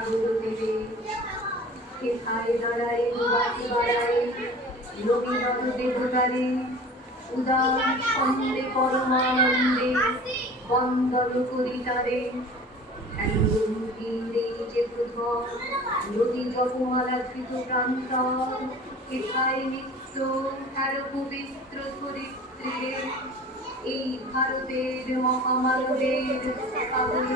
সাগর তীরে কোথায় দাঁড়ায় বাতি বাড়ায় রবিবার দেবতারে উদার ছন্দে পরমানন্দে বন্দন করি তারে যে প্রথম নদী জপমালা ধৃত প্রান্তর কোথায় নিত্য পবিত্র ধরিত্রীরে এই ভারতের মহামানবের পাবন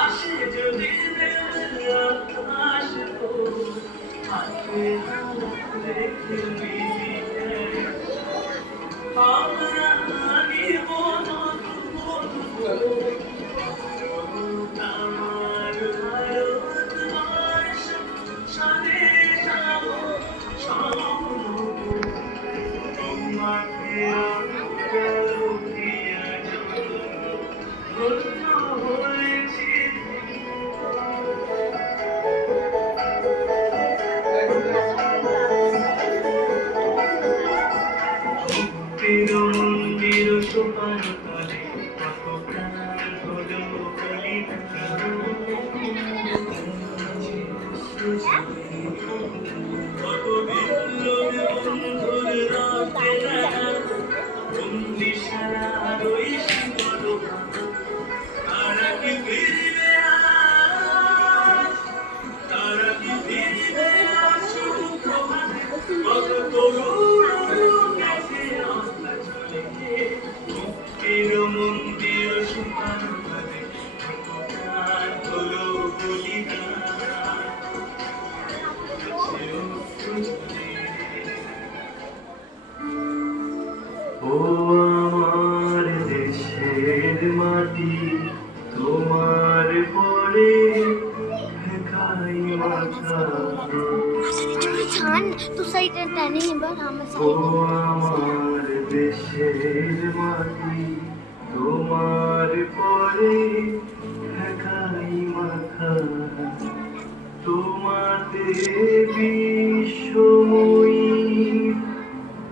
আসে যদি আকাশ আমরা নিব আমার ভারতবর্ষ সাদে তোমাকে মন্দির সোপান তলে কত প্রাণ হলো কলিতা কত বিপ্লব বন্ধুর রাতে বন্দিশালা ওই শিকল তারা কি ফিরবে তারা কি ফিরবে সুপ্রভাতে কত তরুণ গেছে মন্দির সুপান তলে প্রাণ হলো কলিতা ও আমার দেশের মাটি তোমার পরে খাই মাথা तू सही करता नहीं बस हम ও আমার দেশের মাটি তোমার পরে খাই মাথা তোমাতে বিশ্বময়ী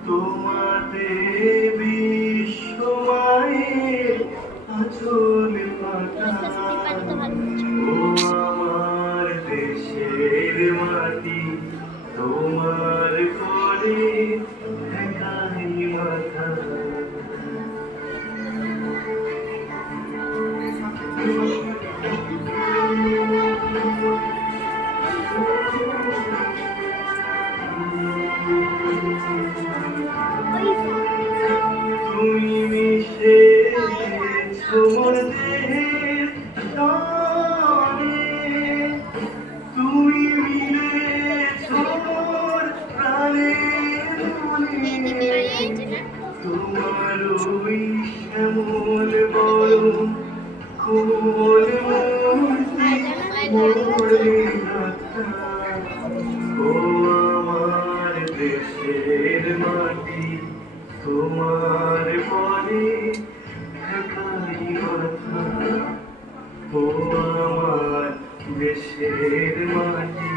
তোমাতে বিশ্বমায়ের আঁচল পাতা ও আমার দেশের মাটি তোমার করে ঠেকাই মাথা তুমি মিশে তোমার দেহের টানে তুমি মিলে তোমার প্রাণের মনে তোমার ওই শ্যামল বরণ কোমল মূর্তি মোরে ও আমার দেশের মাটি তোমার পরে ঠেকাই মাথা ও আমার দেশের মাটি